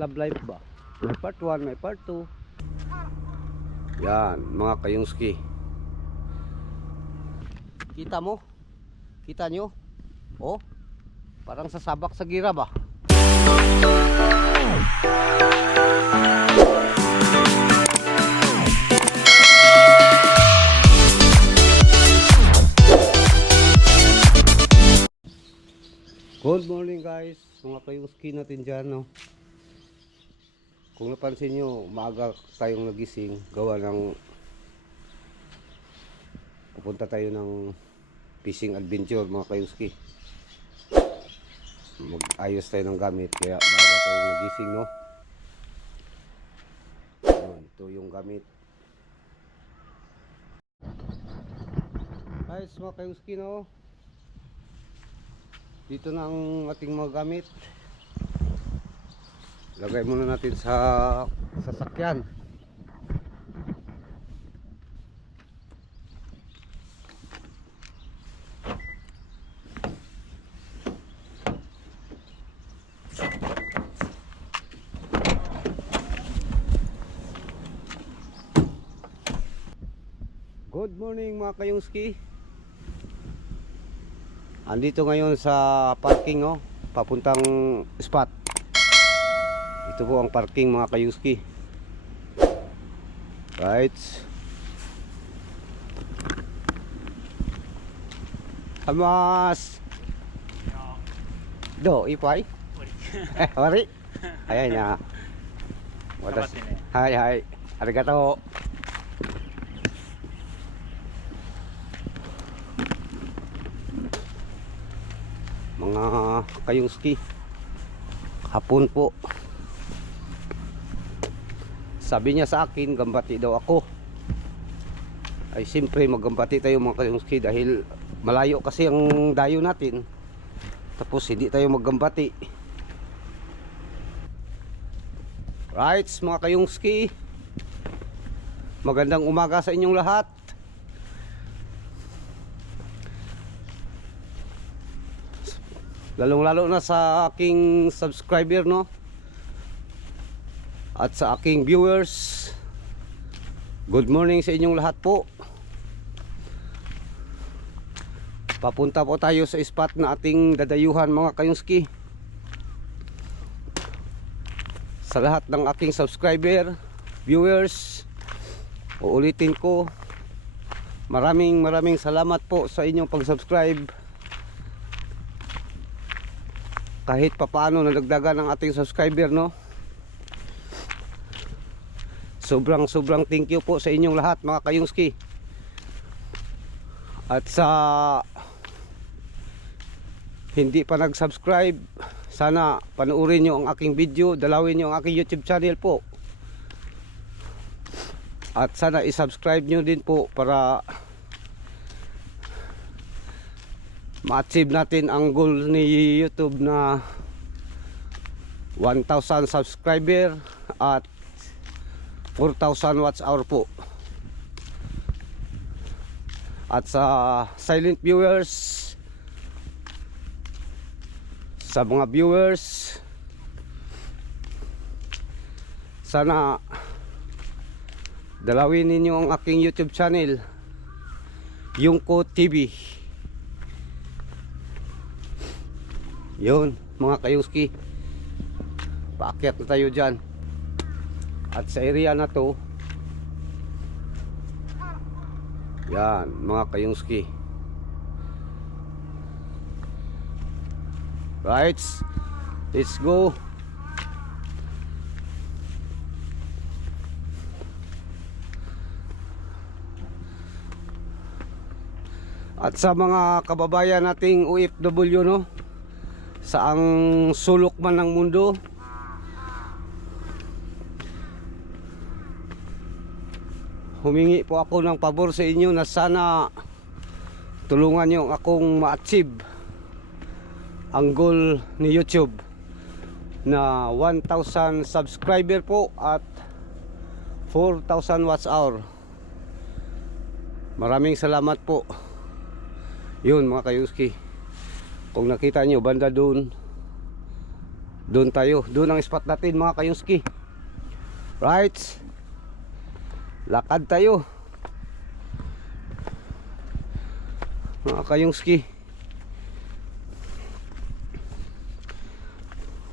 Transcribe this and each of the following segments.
love life ba? May part 1, may part 2. Yan, mga kayungski. Kita mo? Kita nyo? Oh, parang sasabak sa gira ba? Good morning guys, mga kayungski natin dyan, no? Kung napansin nyo, maaga tayong nagising, gawa ng pupunta tayo ng fishing adventure, mga kayungski. Mag-ayos tayo ng gamit, kaya maaga tayong nagising, no? Yun, ito yung gamit. Guys, mga kayungski, no? Dito na ang ating mga gamit. Lagay muna natin sa sasakyan. Good morning mga kayungski. Andito ngayon sa parking, oh, papuntang spot. Ito po ang parking mga kayungski. Right. Hamas. Do, ipay. Wari. Ayan na. Watas. Hai hai. Arigato. Mga kayungski, hapon po. Sabi niya sa akin, gambati daw ako. Ay siyempre maggambati tayo mga kayungski, dahil malayo kasi ang dayo natin. Tapos hindi tayo maggambati. Right mga kayungski, magandang umaga sa inyong lahat. Lalong-lalo na sa aking subscriber, no? At sa aking viewers. Good morning sa inyong lahat po. Papunta po tayo sa spot na ating dadayuhan mga kayungski. Sa lahat ng aking subscriber, viewers, uulitin ko, maraming salamat po sa inyong pag-subscribe. Kahit papaano nadagdagan ang ating subscriber, no? Sobrang thank you po sa inyong lahat mga kayungski. At sa hindi pa nag-subscribe, sana panoorin nyo ang aking video, dalawin nyo ang aking YouTube channel po. At sana i-subscribe nyo din po para ma-achieve natin ang goal ni YouTube na 1,000 subscriber at 4,000 watch hour po. At sa silent viewers, sa mga viewers, sana dalawin ninyo ang aking YouTube channel, Yungko TV. Yun mga kayungski, paakyat na tayo dyan. At sa area na to, yan mga kayungski. Right, let's go. At sa mga kababayan nating OFW, no, saang sulok man ng mundo, humingi po ako ng pabor sa inyo na sana tulungan nyo akong ma-achieve ang goal ni YouTube na 1,000 subscriber po at 4,000 watch hour. Maraming salamat po. Yun mga kayungski, kung nakita nyo banda doon, Doon tayo, doon ang spot natin mga kayungski. Right, lakad tayo mga kayungski.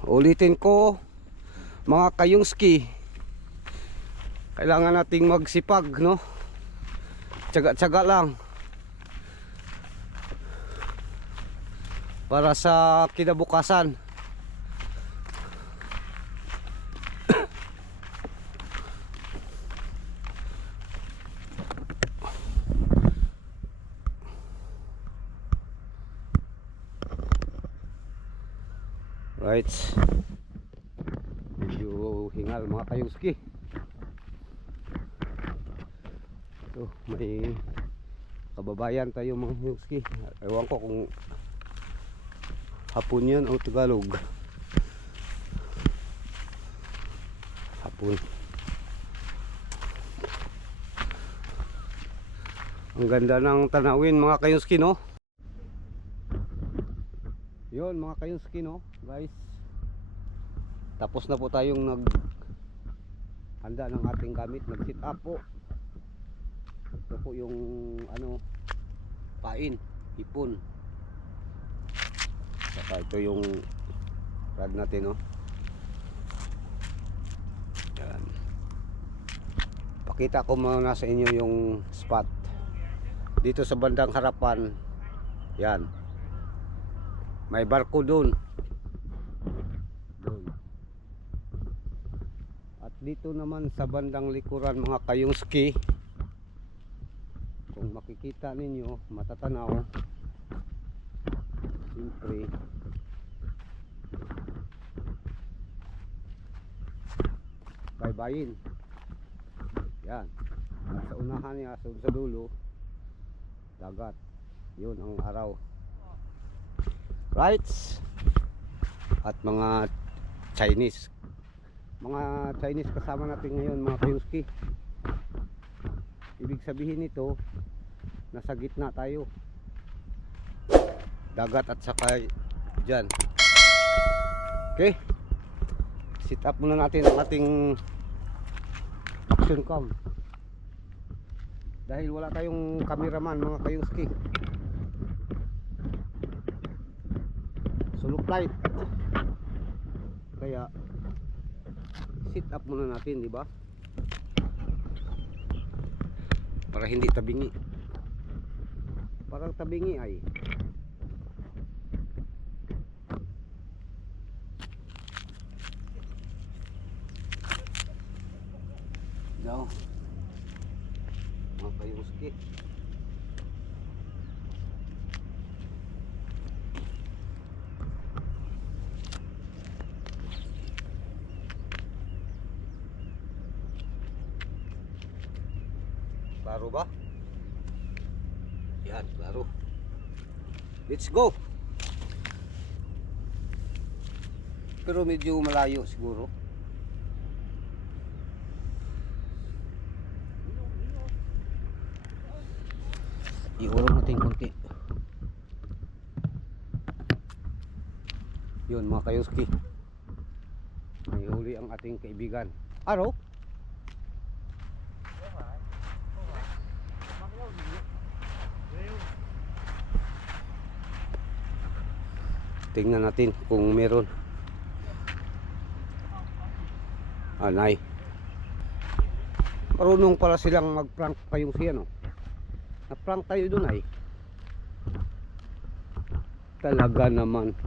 Ulitin ko mga kayungski, kailangan nating magsipag, no? Tsaga-tsaga lang para sa kinabukasan. Right, medyo hingal mga kayungski. So, may kababayan tayo mga kayungski. Ewan ko kung Hapon yan o Tagalog. Hapon. Ang ganda ng tanawin mga kayungski, no? Yun mga kayungski, no guys, tapos na po tayong handa ng ating gamit. Nag sit up po. Ito po yung ano, pain, hipon. Saka ito yung rod natin, no? Yan. Pakita ko muna sa inyo yung spot dito sa bandang harapan. Yan, may barko doon. At dito naman sa bandang likuran mga kayungski, kung makikita ninyo, matatanaw, siyempre baybayin. Yan, sa unahan niya, sa dulo, dagat. Yun ang araw. Right, at mga Chinese kasama natin ngayon mga kayungski. Ibig sabihin nito, nasa gitna tayo, dagat at saka dyan. Okay, sit up muna natin ang ating action cam dahil wala tayong cameraman mga kayungski. Solo flight, kaya sit up muna natin, di ba? Para hindi tabingi. Parang tabingi ay. Daw. Mga kayungski. Klaro ba? Yan, klaro. Let's go. Pero medyo malayo siguro. Iurong natin konti. Yun mga kayungski, may huli ang ating kaibigan. Araw? Tingnan natin kung meron. Anay. Marunong pala silang mag-prank kayungski, ano? Na-prank tayo dun ay. Talaga naman.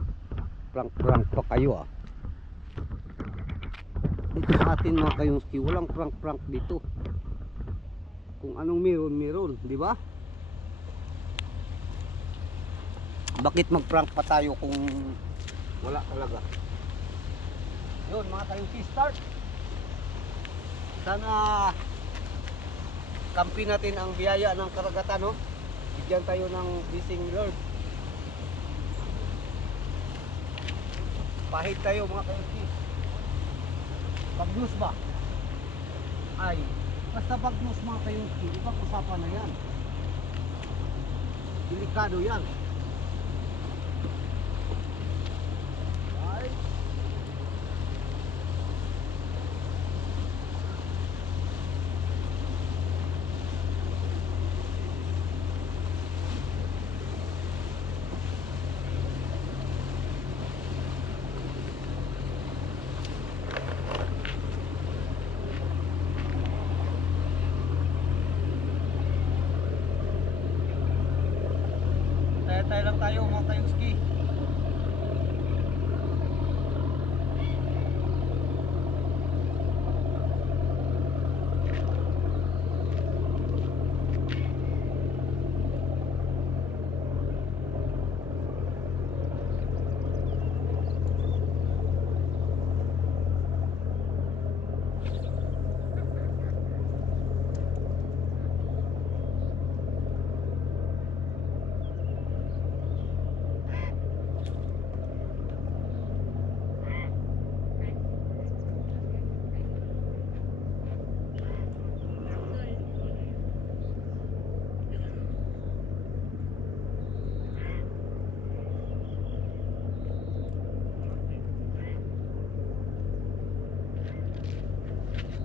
Prank pa kayo, ah. Dito sa atin mga kayungski, walang prank dito. Kung anong meron, di ba? Bakit mag-prank pa tayo kung wala talaga? Yun mga kayungski, start. Sana kampi natin ang biyaya ng karagatan, no? Bigyan tayo ng blessing, Lord. Pahit tayo mga kayungski. Bagnos ba? Ay, basta bagnos mga kayungski, ibang usapan na yan. Delikado yan. Right. tayo mga kayuski.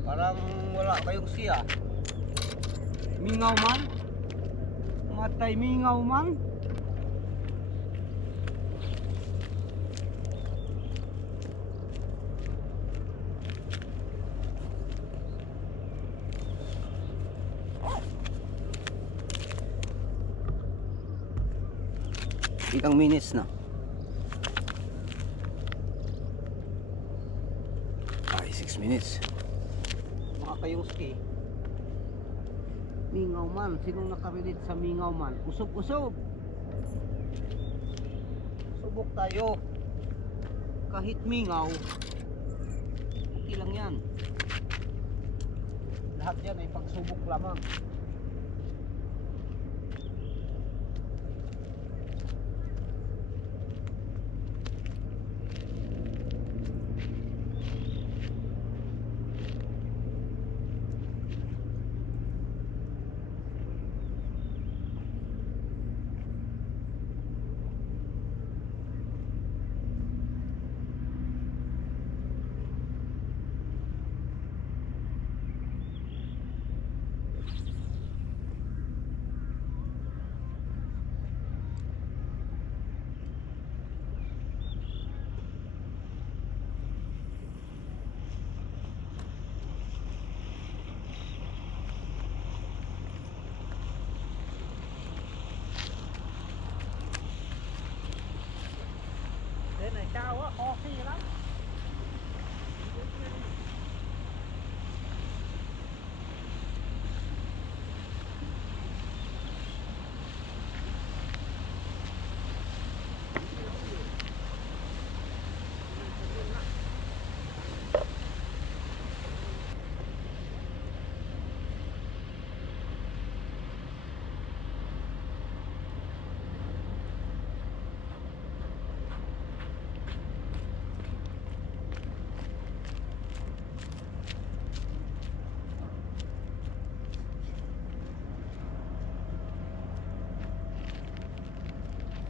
Parang wala kayong siya. Mingaw man. Matay mingaw man. Ilang minutes na? Ay, 6 minutes. Mga kayuski, mingaw man. Sinong nakarelate sa mingaw man? Usog-usog. Subok tayo. Kahit mingaw, okay lang yan. Lahat yan ay pagsubok lamang. Đến này cao quá, khó phi lắm.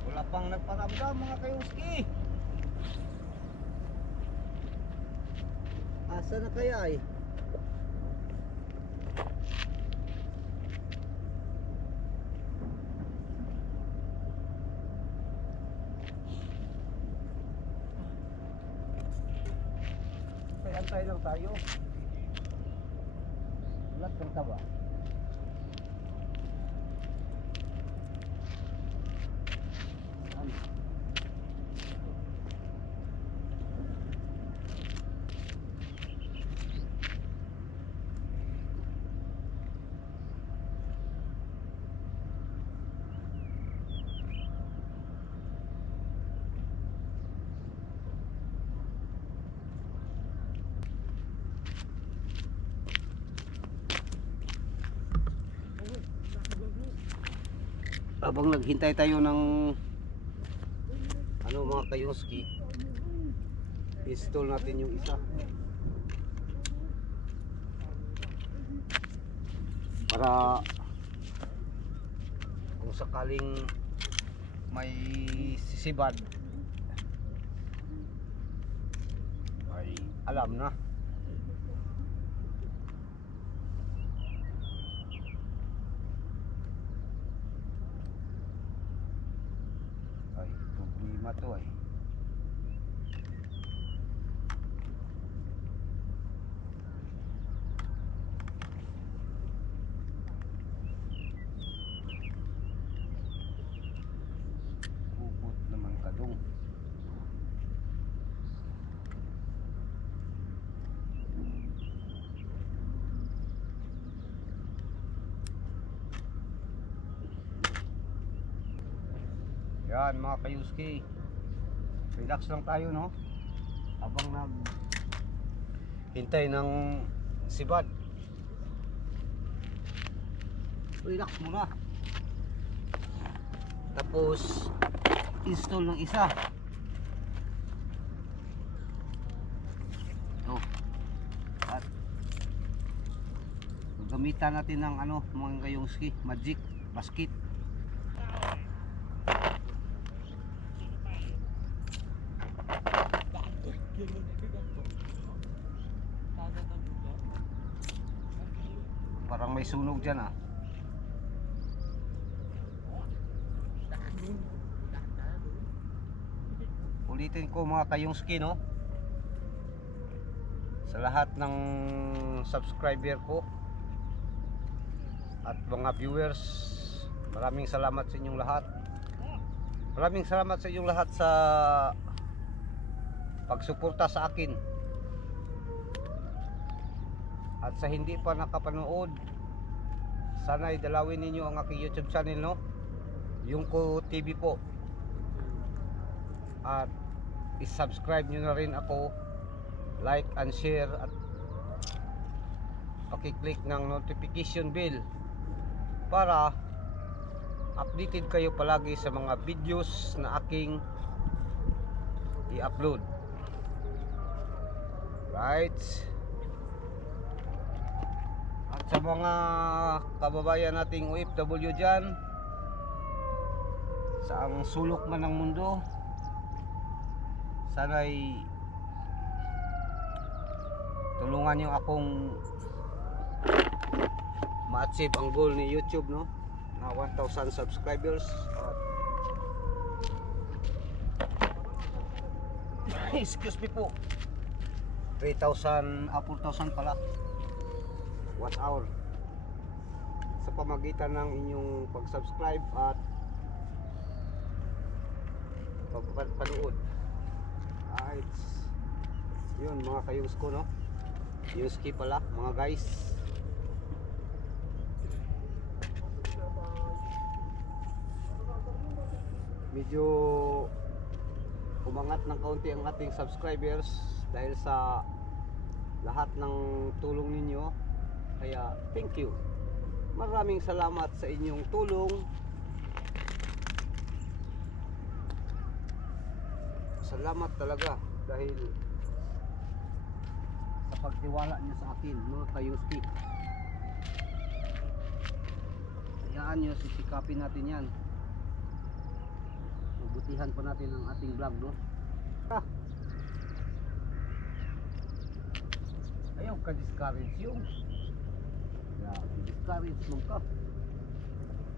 Wala pang nagparamdam mga kayuski. Asa na kaya eh? Kaya antay lang tayo. Ulat kang taba. Habang naghintay tayo ng ano mga kayuski, install natin yung isa para kung sakaling may sisibad ay alam na. Ay, problema to ay. Yan mga kayuski, relax lang tayo no, habang nag hintay ng sibad. Relax muna, tapos install ng isa. Oh, at gamitan natin ng ano mga kayuski, magic basket. Parang may sunog dyan ah. Ulitin ko mga kayungski no, sa lahat ng subscriber ko at mga viewers, maraming salamat sa inyong lahat. Maraming salamat sa inyong lahat sa pagsuporta sa akin. At sa hindi pa nakapanood, sana ay dalawin ninyo ang aking YouTube channel no, Yungko TV po. At i-subscribe nyo na rin ako, like and share, at pakiclick ng notification bell para updated kayo palagi sa mga videos na aking i-upload. Right? At sa mga kababayan nating OFW dyan, sa ang sulok man ng mundo, sana'y tulungan nyo akong ma-achieve ang goal ni YouTube no, na 1,000 subscribers. At excuse me po, 3,000 4,000 pala 1 hour sa pamagitan ng inyong pag-subscribe at pagpapanood. Right. Yun mga kayungsko no, Yuski pala mga guys. Medyo umangat ng kaunti ang ating subscribers dahil sa lahat ng tulong ninyo. Kaya thank you, maraming salamat sa inyong tulong. Salamat talaga dahil sa pagtiwala niyo sa akin mga kayuski. Hayaan nyo, sisikapin natin yan. Mabutihan pa natin ang ating vlog no. Ayaw ka discourage yung discourage mo ka.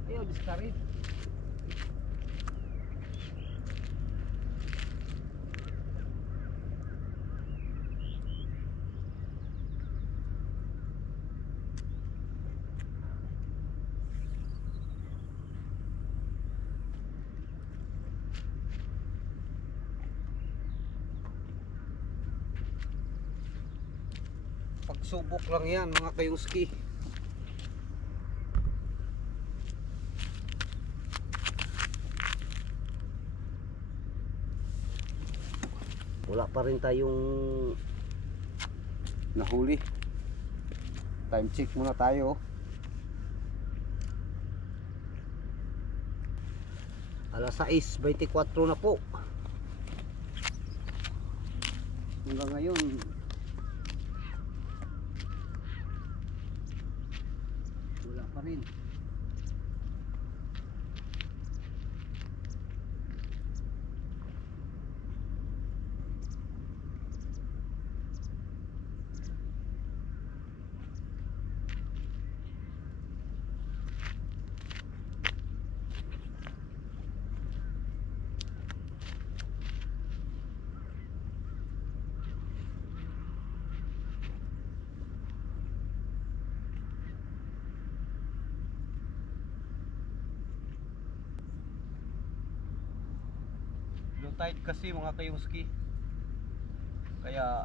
Ayaw discourage. Pagsubok lang yan mga kayungski. Wala pa rin tayong nahuli. Time check muna tayo. Alas 6:24 na po. Hanggang ngayon wala pa rin. Low tide kasi mga kayungski, kaya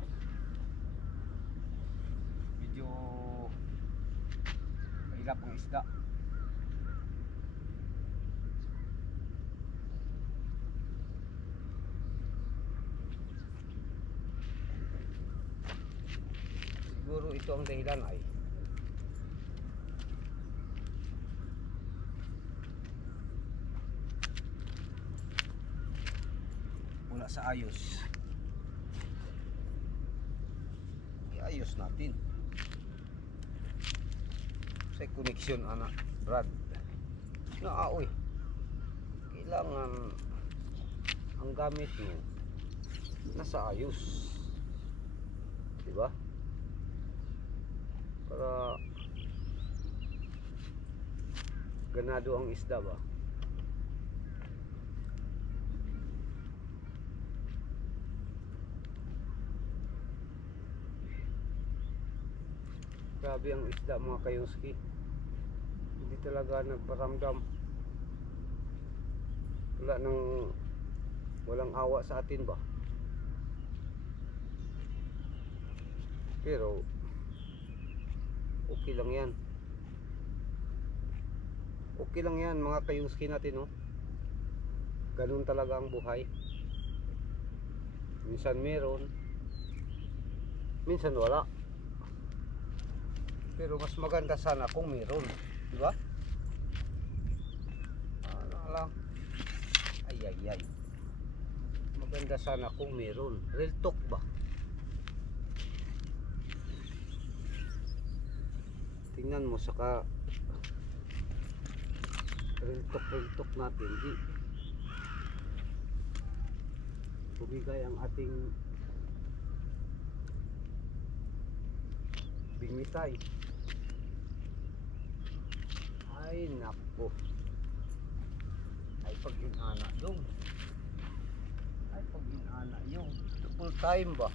medyo mahirap ang isda. Siguro ito ang dahilan ay wala sa ayos. Iayos natin sa connection anak Brad na aoy. Kailangan ang gamit mo nasa ayos, di ba? Para ganado ang isda ba. Grabe ang isda mga kayuski, hindi talaga nagparamdam. Walang awa sa atin ba. Pero okay lang yan. Okay lang yan mga kayuski natin, oh. Ganun talaga ang buhay. Minsan meron, minsan wala. Pero mas maganda sana kung meron, di ba? Ano lang. Ay. Maganda sana kung meron. Real talk ba? Tingnan mo saka real talk natin, di bumigay ang ating bingmitay. Ay nako, ay pag inana yung full time ba.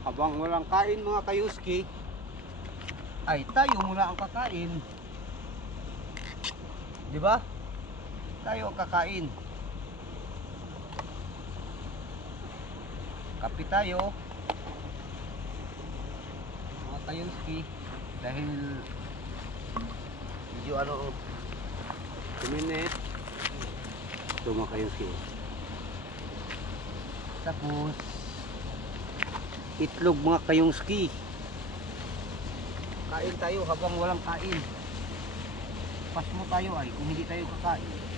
Habang walang kain mga kayuski, ay tayo muna ang kakain, di ba? Tayo ang kakain. Kape tayo mga kayuski, dahil medyo ano, 2 minutes ito mga kayuski. Tapos itlog mga kayuski. Kain tayo habang walang kain. Pas mo tayo ay kung hindi tayo kakain.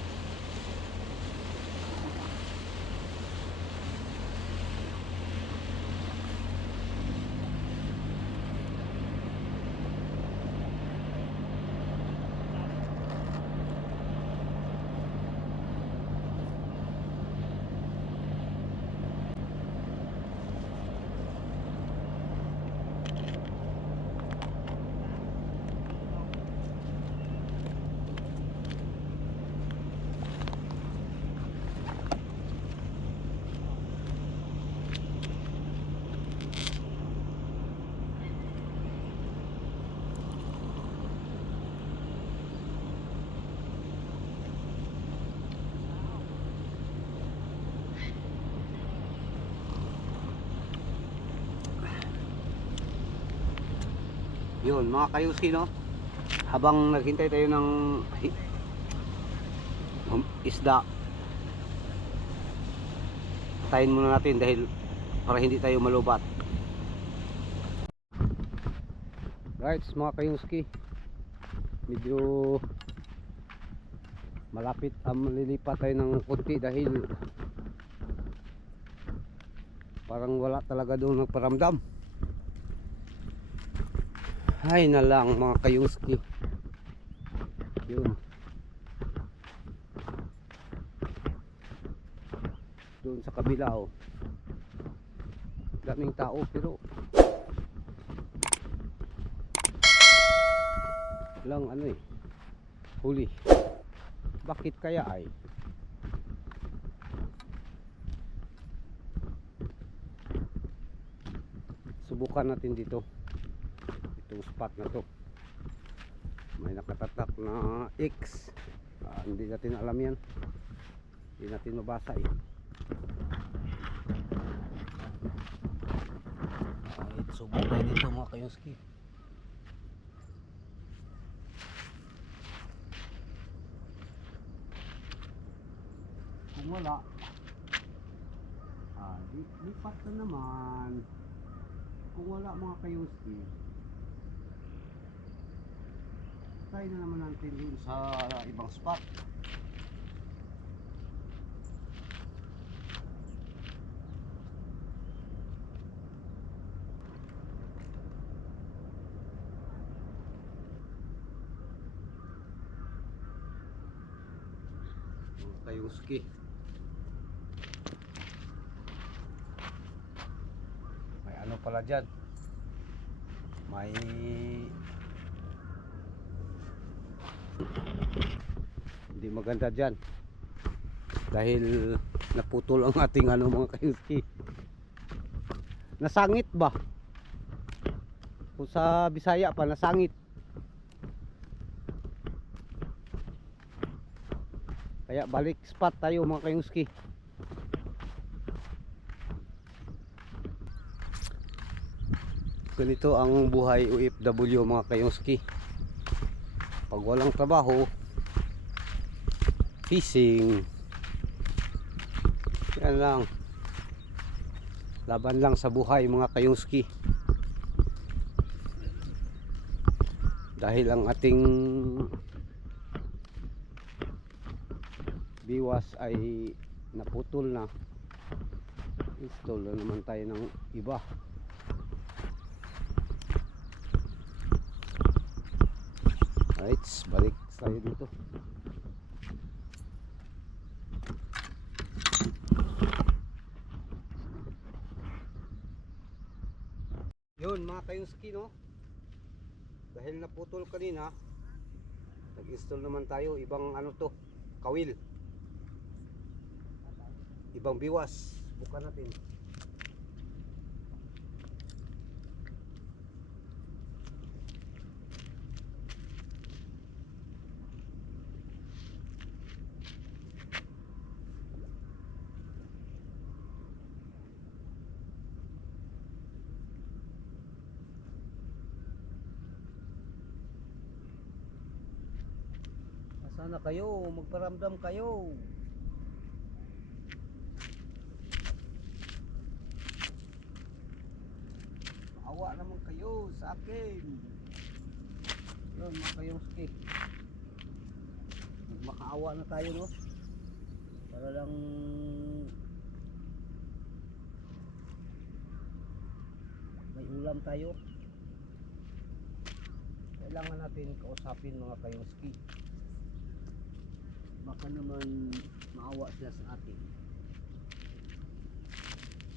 Yun mga kayuski, no, habang naghintay tayo ng isda, tayin muna natin dahil para hindi tayo malubat. Right mga kayuski, medyo malapit malilipat tayo ng konti dahil parang wala talaga doon nagparamdam. Ay na lang mga kayuski. Yun. Doon sa kabila, oh. daming tao pero lang ano eh, huli. Bakit kaya ay? Subukan natin dito, itong spot na to. May nakatatak na X. Hindi natin alam yan, hindi natin mabasa eh. Subok tayo dito mga kayuski. Kung wala, lipat na naman. Kung wala mga kayuski, try na naman natin dun sa ibang spot. Kayuski, may ano pala dyan, may hindi maganda dyan dahil naputol ang ating ano mga kayuski. Nasangit ba? Kung sa Bisaya pa, nasangit. Kaya balik spot tayo mga kayuski. Ganito ang buhay OFW mga kayuski. Pag walang trabaho, fishing. Yan lang. Laban lang sa buhay mga kayuski. Dahil ang ating biwas ay naputol na, install na naman tayo ng iba. Alright, balik tayo dito. Yun mga kayuski, no, dahil naputol kanina, nag-install naman tayo ibang ano to, kawil, ibang biwas. Bukan natin. Sana kayo, magparamdam kayo. Awa naman kayo sa akin. Yun mga kayuski, makaawa na tayo, no, para lang may ulam tayo. Kailangan natin kausapin mga kayuski, baka naman maawa sila sa atin.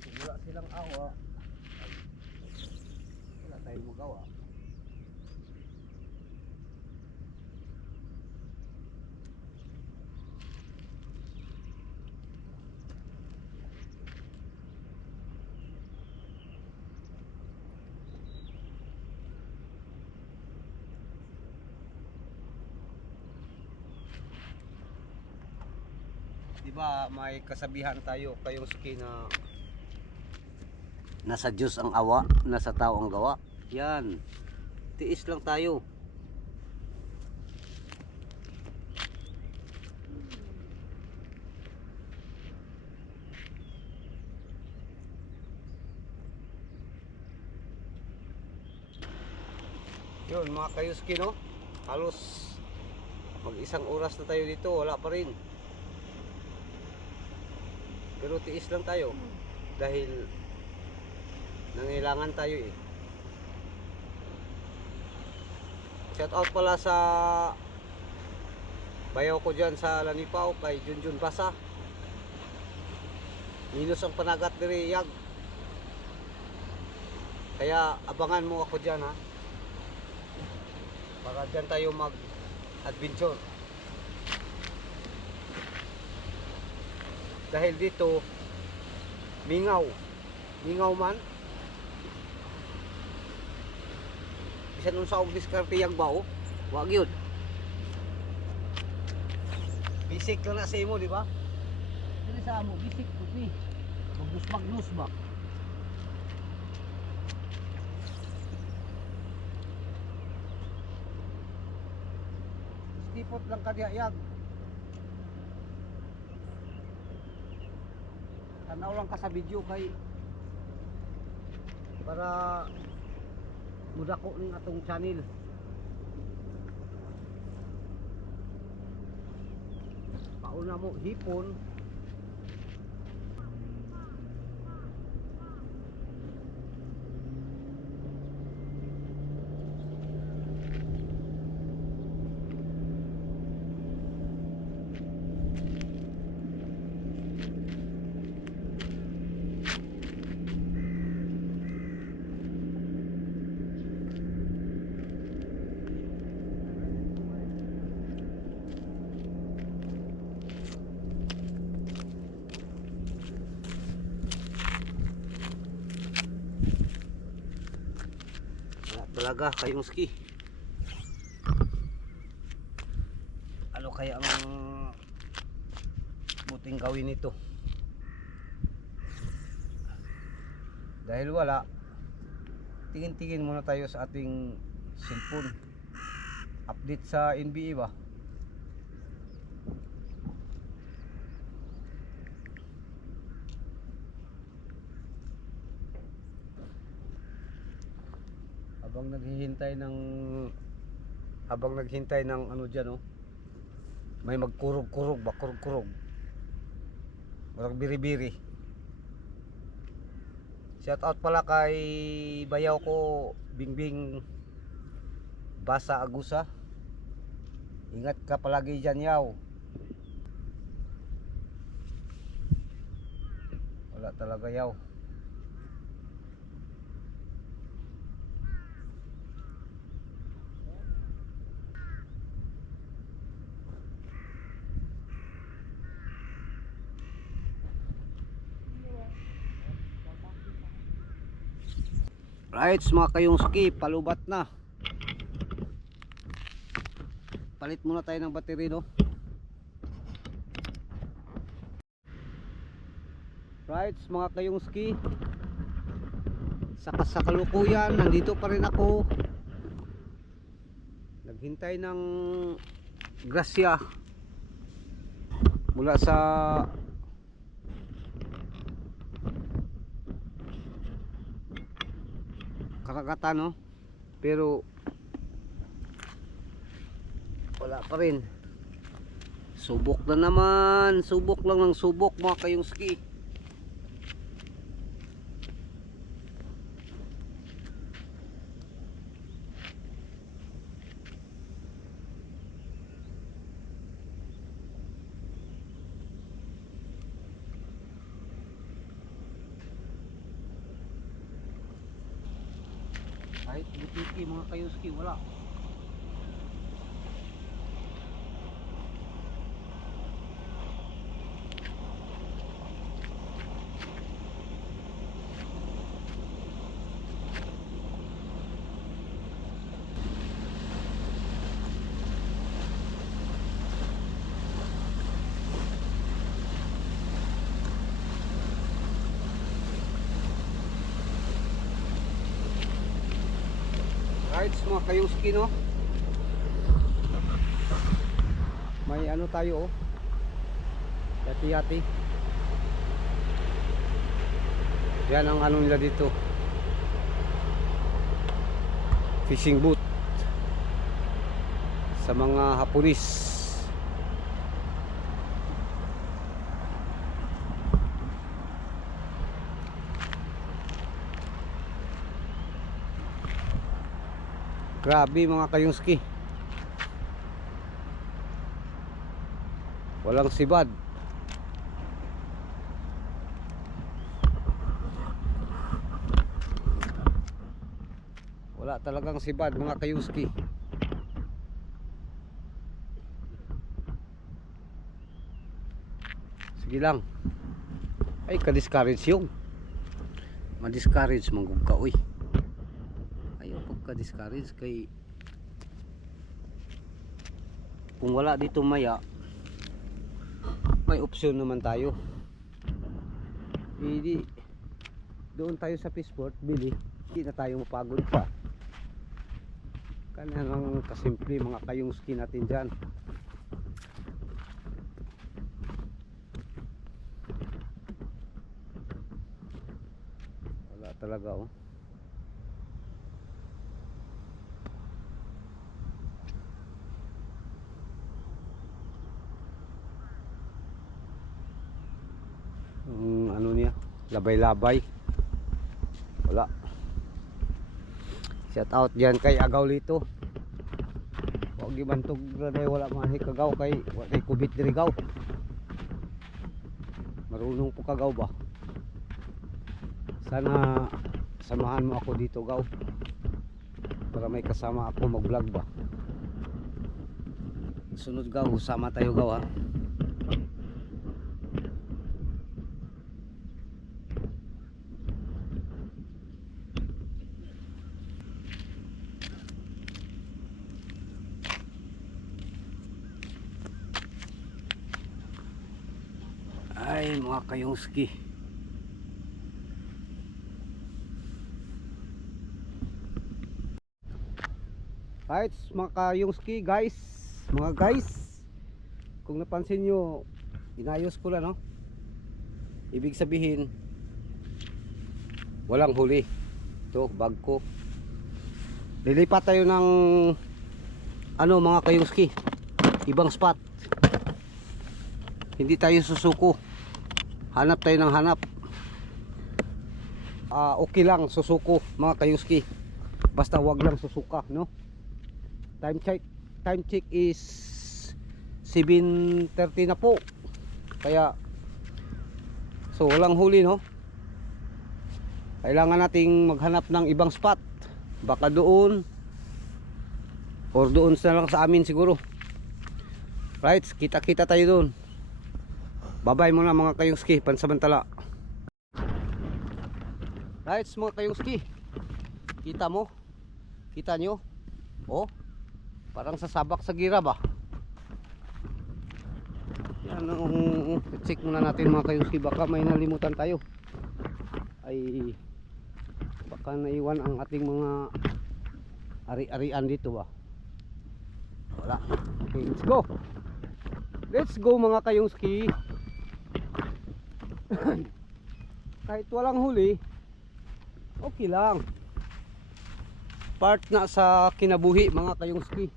Kung wala silang awa, wala tayong magawa. Diba may kasabihan tayo kayuski na nasa Diyos ang awa, nasa tao ang gawa. Yan, tiis lang tayo. Yun mga kayuski, no, halos mag isang oras na tayo dito, wala pa rin. Pero tiis lang tayo dahil nangailangan tayo eh. Shout out pala sa bayaw ko dyan sa Lanipaw, kay Junjun Basa. Minus ang panagat diri yag. Kaya abangan mo ako dyan, ha. Para dyan tayo mag-adventure. Dahil dito mingaw man bisan unsa og diskarte yang bao, wa gyud. Bisik lang na sa imo, di ba? Dili sa amo bisik puti. Maglusbak-lusbak. Stipot lang kadiyayag. Tanaw lang ka sa video kay para mudako ning atong channel. Pauna mo hipon. Talaga kayong ski. Ano kaya ang buting gawin nito? Dahil wala, tingin-tingin muna tayo sa ating cellphone. Update sa NBE ba? Habang naghihintay ng ano diyan, oh. May magkurog-kurog ba, kurog-kurog. Walang biri-biri. Shout out pala kay bayaw ko Bingbing Basa Agusa. Ingat ka palagi diyan, yaw. Wala talaga, yaw. Right, mga kayong ski, palubat na. Palit muna tayo ng battery, no? Right, mga kayong ski, sa kasalukuyan, nandito pa rin ako. Naghintay ng grasya mula sa karagatan, no? Pero wala pa rin. Subok na naman, subok lang ng subok, mga kayong ski. Kahit butiki, mga kayong ski, wala. Rides, mga kayong ski, no? May ano tayo, oh, yati-yati. Yan ang ano nila dito, fishing boat sa mga Haponis. Grabe, mga kayong ski, walang sibad. Wala talagang sibad mga kayuski. Sige lang. Ay ka-discourage yung. Ma-discourage manggug ka uy. Ayaw pagka-discourage kay kung wala dito maya may opsyon naman tayo. Hindi doon tayo sa Fishport bili, hindi na tayo mapagod pa. Kanya lang kasimple mga kayungski natin dyan. Wala talaga oh. Ano niya, labay-labay. Wala. Shout out dyan kay Agaw Lito. Huwag ibantog na dahil wala mahi kagaw kay wala kay kubit diri gaw. Marunong po kagaw ba? Sana samahan mo ako dito gaw. Para may kasama ako mag vlog ba. Sunod gaw, sama tayo gaw ha. Ay mga kayungski, right mga kayungski guys, mga guys, kung napansin nyo inayos ko lang no, ibig sabihin walang huli. Ito bag ko, lilipat tayo ng ano mga kayungski, ibang spot. Hindi tayo susuko, hanap tayo ng hanap. Okay lang susuko mga kayuski, basta wag lang susuka no. Time check is 7:30 na po, kaya so walang huli no. Kailangan nating maghanap ng ibang spot, baka doon or doon na lang sa amin siguro. Right, kita tayo doon. Babay muna mga kayungski, pansamantala. Right mga kayungski, kita mo? Kita nyo? Oh, parang sasabak sa gira ba? Yan ang check muna natin mga kayungski, baka may nalimutan tayo. Ay baka naiwan ang ating mga ari-arian dito ba? Wala. Okay, let's go. Let's go mga kayungski. Kahit walang huli, okay lang. Part na sa kinabuhi mga kayungski.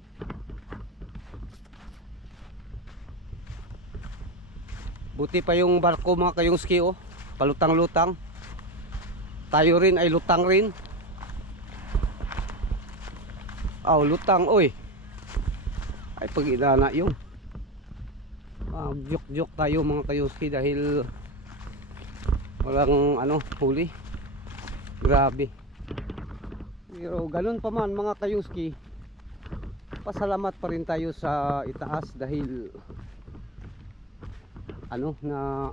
Buti pa yung barko mga kayungski oh, palutang-lutang. Tayo rin ay lutang rin. Lutang oy. Ay pag inana yung joke tayo mga kayungski dahil walang ano huli. Grabe. Pero ganun pa man mga kayuski, pasalamat pa rin tayo sa itaas dahil ano na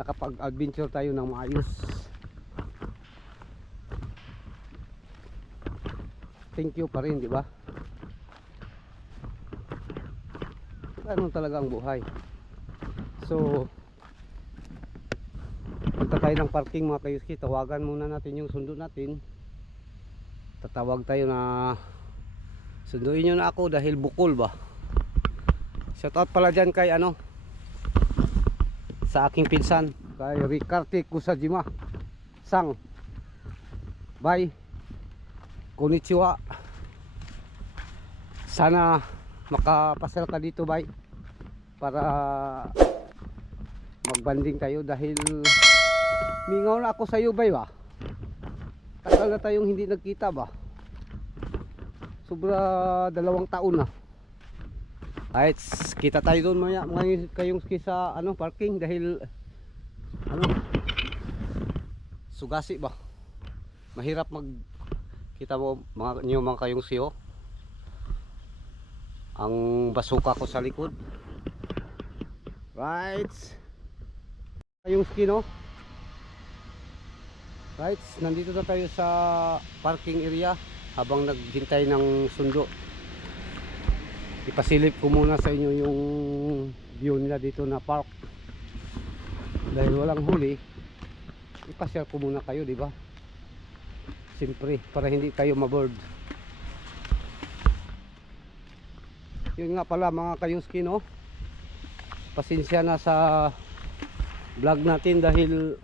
nakapag-adventure tayo ng maayos. Thank you pa rin, di ba? Ganun talaga ang buhay. So punta tayo ng parking mga kayuski, tawagan muna natin yung sundo natin. Tatawag tayo na sunduin nyo na ako dahil bukol ba. Shoutout pala dyan kay ano, sa aking pinsan, kay Ricarte Kusajima Sang. Bye, konnichiwa. Sana makapasal ka dito bye, para magbanding tayo dahil mingaw na ako sa iyo bay ba. Tagal na tayong hindi nagkita ba. Sobra 2 taon na. Ay, kita tayo doon maya ngayon kayong sa ano parking dahil ano sugasi ba. Mahirap mag Kita mo mga kayong siyo. Ang basuka ko sa likod. Right. Kayong ski, no? Right, nandito na tayo sa parking area habang naghintay ng sundo. Ipasilip ko muna sa inyo yung view nila dito na park. Dahil walang huli, ipasyal ko muna kayo, di ba? Siyempre, para hindi kayo maboard. Yun nga pala mga kayuski, no? Pasensya na sa vlog natin dahil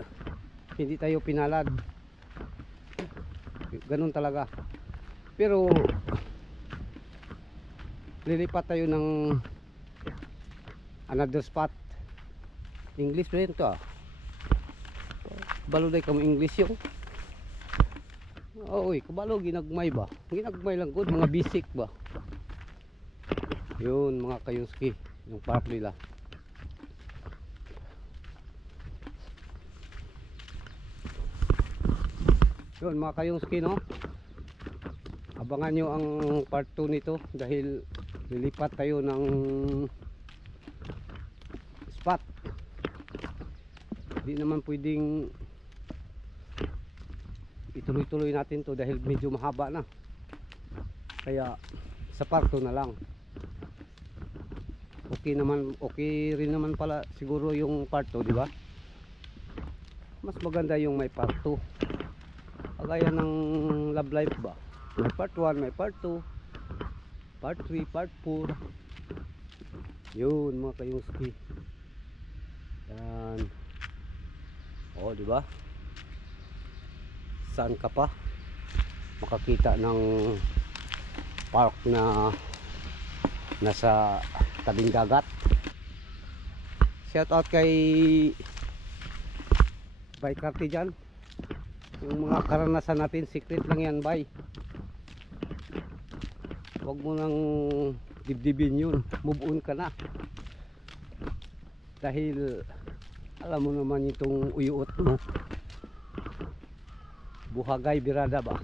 hindi tayo pinalad. Ganun talaga. Pero lilipat tayo ng another spot. English rin to, ah. Baluday kamo English yung. Oy, kabalo ginagmay ba? Ginagmay lang good, mga basic ba? Yun mga kayuski, yung park nila. Yun mga kayuski, no? Abangan nyo ang part 2 nito dahil lilipat tayo ng spot. Hindi naman pwedeng ituloy-tuloy natin to dahil medyo mahaba na. Kaya sa part 2 na lang. Okay rin naman pala siguro yung part 2, di ba? Mas maganda yung may part 2. Kagaya ng Love Life ba? May part 1, may part 2, part 3, part 4. Yun mga kayuski. Yan. Oh, di ba? Saan ka pa makakita ng park na nasa tabing dagat? Shout out kay Bay Karte dyan. Yung mga karanasan natin, secret lang yan, Bay. Huwag mo nang dibdibin yun, move on ka na. Dahil alam mo naman itong uyuot mo, buhagay birada ba?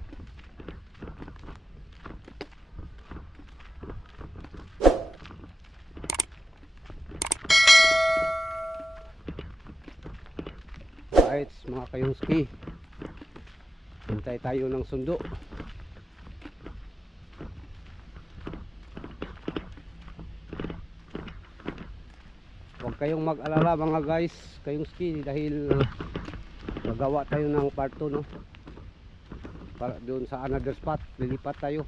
Right mga kayuski, hintay tayo ng sundo. Huwag kayong mag-alala mga guys, kayuski, dahil nagawa tayo ng part 2, no? Para doon sa another spot, lilipat tayo.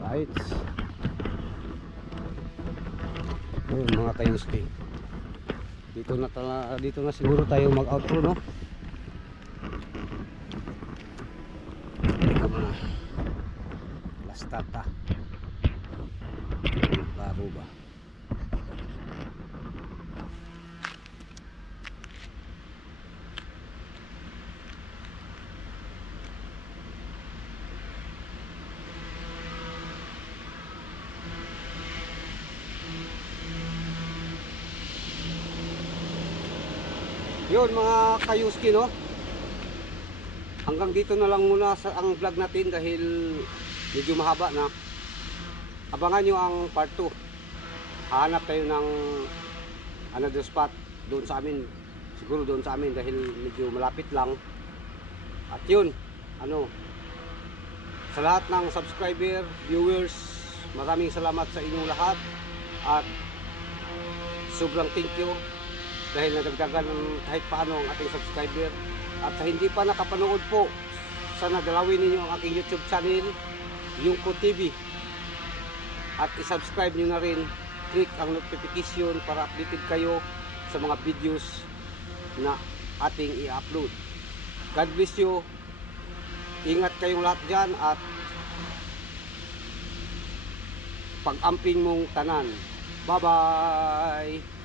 Right. Ayun mga kayuski, dito na siguro tayo mag-outro, no? Teka muna, basta ta baro ba? Yun mga kayuski, no? Hanggang dito na lang muna sa ang vlog natin dahil medyo mahaba na. Abangan nyo ang part 2. Hahanap tayo ng another spot doon sa amin. Siguro doon sa amin dahil medyo malapit lang. At yun, sa lahat ng subscriber, viewers, maraming salamat sa inyong lahat. At sobrang thank you dahil nadagdagan kahit paano ang ating subscriber. At sa hindi pa nakapanood po, sana dalawin ninyo ang aking YouTube channel, Yungko TV, at isubscribe nyo na rin, click ang notification para updated kayo sa mga videos na ating i-upload. God bless you, ingat kayong lahat dyan, at pag-amping mong tanan. Bye bye.